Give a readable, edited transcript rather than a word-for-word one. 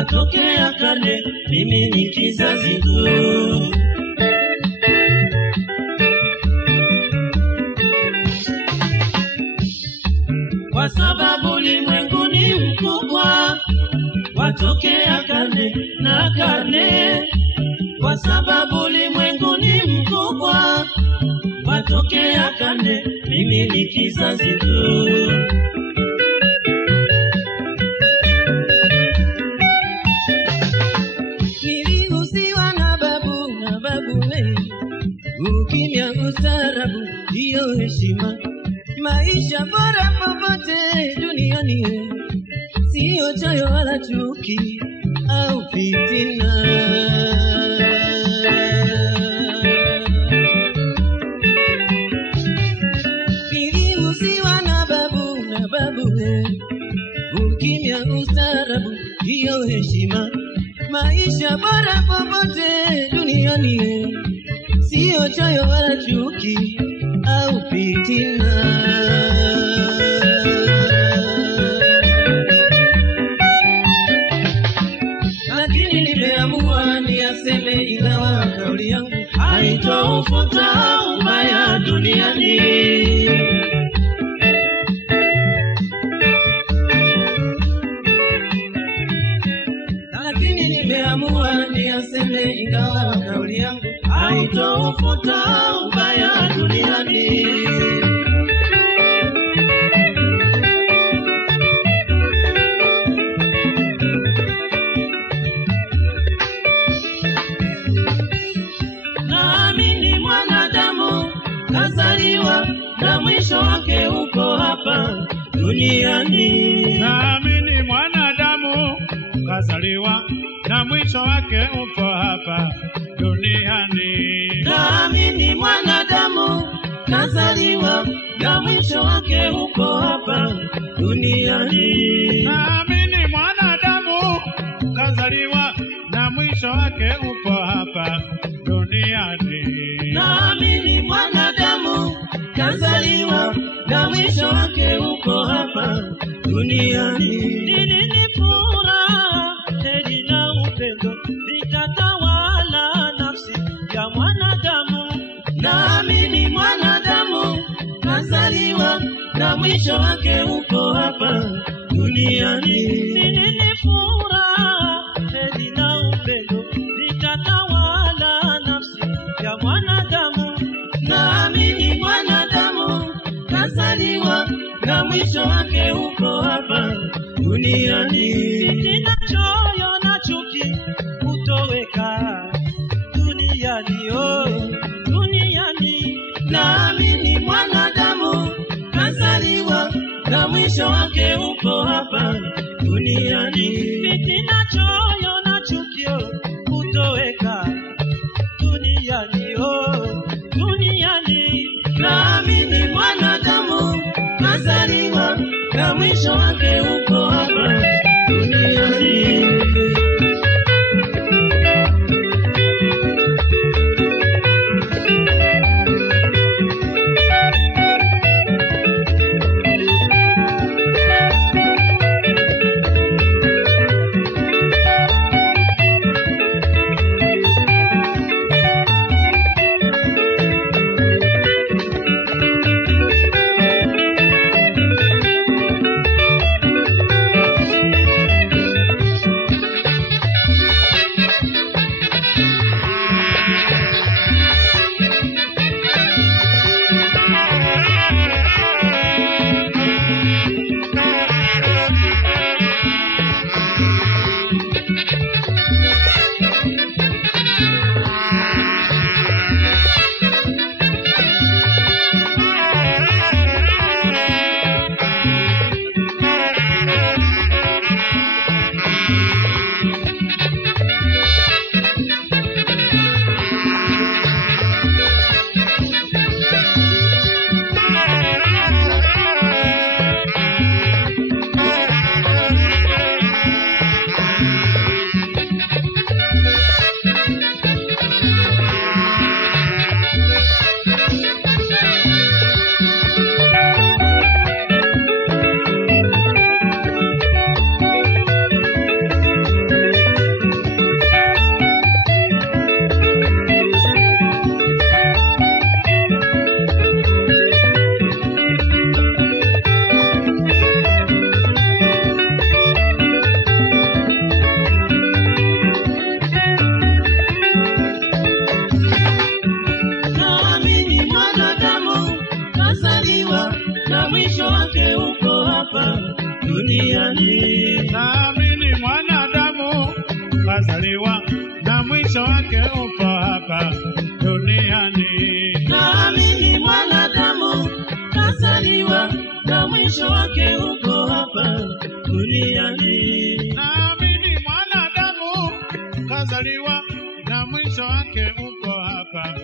watokea kale, mimi ni kizazi tu. Kwa sababu ulimwengu ni mkubwa, watokea kale na kale. Kwa sababu ulimwengu ni mkubwa, watokea kale, mimi ni kizazi tu. Nilihusiwa na babu we, ukimya ustarabu ndiyo heshima. Maisha bora popote duniani, sio choyo wala chuki au fitina. Nilihusiwa na babu we, ukimya ustarabu ndiyo heshima. Maisha bora popote duniani, sio choyo wala chuki au fitina. Lakini nimeamua niyaseme, ingawa kauli yangu haitaufuta ubaya duniani. Lakini nimeamua niyaseme, ingawa kauli yangu haitaufuta ubaya duniani. Naamini mwanadamu kazaliwa na mwisho wake uko hapa duniani. Naamini mwanadamu kazaliwa na mwisho wake uko hapa duniani. Naamini mwanadamu kazaliwa na mwisho wake uko hapa duniani. Naamini mwanadamu kazaliwa na mwisho wake uko hapa duniani. Naamini mwanadamu kazaliwa na mwisho wake uko hapa duniani. Nini ni furaha, heri na upendo vitatawala nafsi ya mwanadamu. Naamini mwanadamu kazaliwa na mwisho wake uko hapa duniani. Nini ni furaha, heri na upendo vitatawala nafsi ya mwanadamu. Naamini mwanadamu kazaliwa na mwisho wake uko hapa duniani. Fitina, choyo na chuki kutoweka duniani, oh duniani. Naamini mwanadamu kazaliwa na mwisho wake uko hapa duniani. Fitina, choyo na chuki kutoweka duniani, oh duniani. Naamini mwanadamu kazaliwa na mwisho wake uko hapa duniani. duniani. Naamini mwanadamu kazaliwa na mwisho wake upo hapa duniani. Naamini mwanadamu kazaliwa na mwisho wake upo hapa duniani. Naamini mwanadamu kazaliwa na mwisho wake upo hapa